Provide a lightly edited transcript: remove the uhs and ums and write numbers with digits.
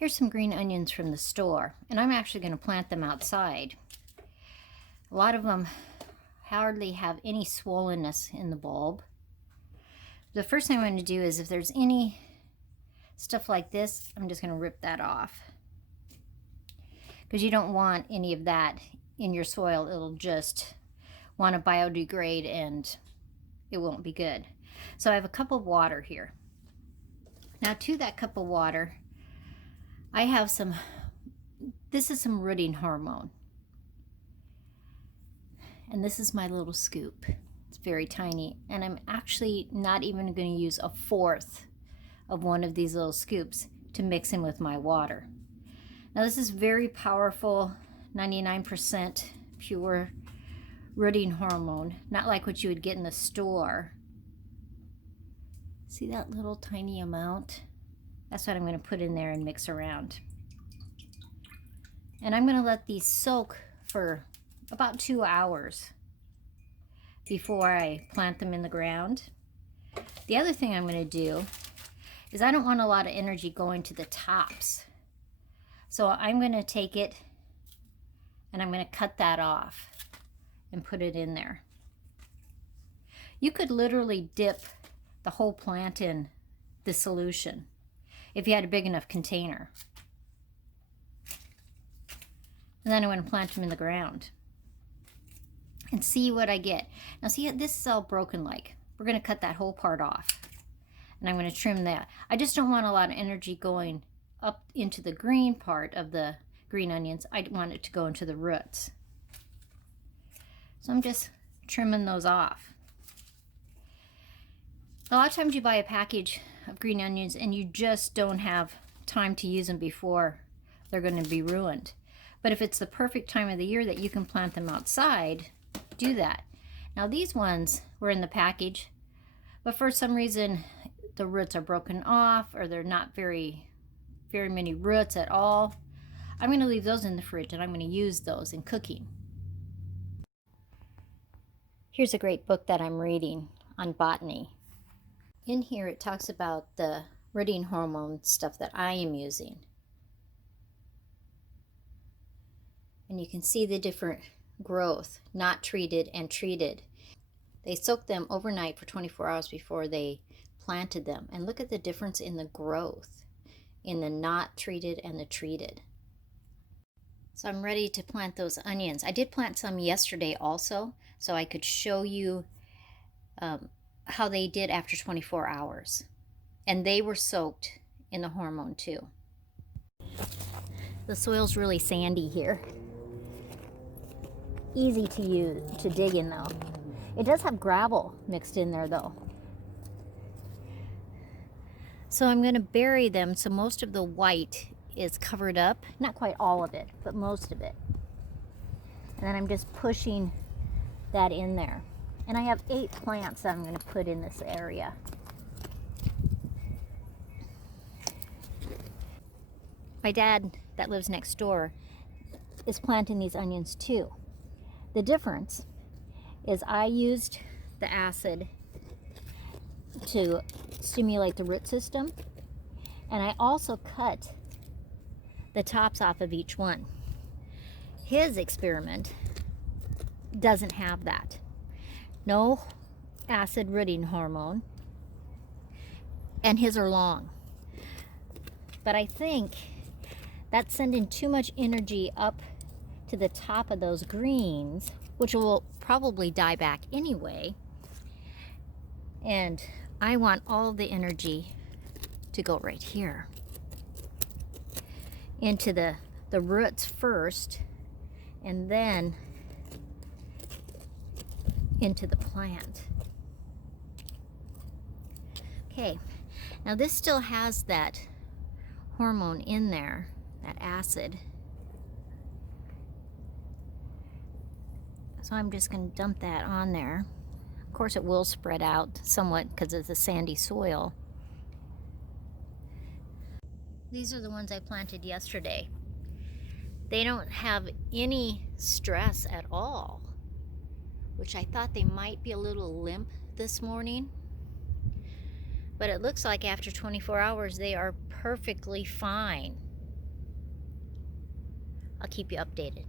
Here's some green onions from the store, and I'm actually going to plant them outside. A lot of them hardly have any swollenness in the bulb. The first thing I'm going to do is, if there's any stuff like this, I'm just going to rip that off, because you don't want any of that in your soil. It'll just want to biodegrade and it won't be good. So I have a cup of water here. Now to that cup of water, I have some, this is some rooting hormone. And this is my little scoop. It's very tiny. And I'm actually not even going to use a fourth of one of these little scoops to mix in with my water. Now this is very powerful, 99% pure rooting hormone, not like what you would get in the store. See that little tiny amount? That's what I'm going to put in there and mix around. And I'm going to let these soak for about 2 hours before I plant them in the ground. The other thing I'm going to do is, I don't want a lot of energy going to the tops. So I'm going to take it and I'm going to cut that off and put it in there. You could literally dip the whole plant in the solution if you had a big enough container. And then I'm going to plant them in the ground and see what I get. Now see, this is all broken like. We're going to cut that whole part off. And I'm going to trim that. I just don't want a lot of energy going up into the green part of the green onions. I want it to go into the roots. So I'm just trimming those off. A lot of times you buy a package of green onions and you just don't have time to use them before they're going to be ruined. But if it's the perfect time of the year that you can plant them outside, do that. Now these ones were in the package, but for some reason the roots are broken off, or they're not very many roots at all. I'm going to leave those in the fridge and I'm going to use those in cooking. Here's a great book that I'm reading on botany. In here it talks about the rooting hormone stuff that I am using. And you can see the different growth, not treated and treated. They soaked them overnight for 24 hours before they planted them. And look at the difference in the growth in the not treated and the treated. So I'm ready to plant those onions. I did plant some yesterday also, so I could show you how they did after 24 hours. And they were soaked in the hormone too. The soil's really sandy here. Easy to use, to dig in though. It does have gravel mixed in there though. So I'm going to bury them so most of the white is covered up. Not quite all of it, but most of it. And then I'm just pushing that in there. And I have 8 plants that I'm going to put in this area. My dad, that lives next door, is planting these onions too. The difference is I used the acid to stimulate the root system, and I also cut the tops off of each one. His experiment doesn't have that. No acid rooting hormone, and his are long. But I think that's sending too much energy up to the top of those greens, which will probably die back anyway. And I want all the energy to go right here into the roots first, and then into the plant. Okay, now this still has that hormone in there, that acid. So I'm just going to dump that on there. Of course it will spread out somewhat because of the sandy soil. These are the ones I planted yesterday. They don't have any stress at all, which I thought they might be a little limp this morning. But it looks like after 24 hours they are perfectly fine. I'll keep you updated.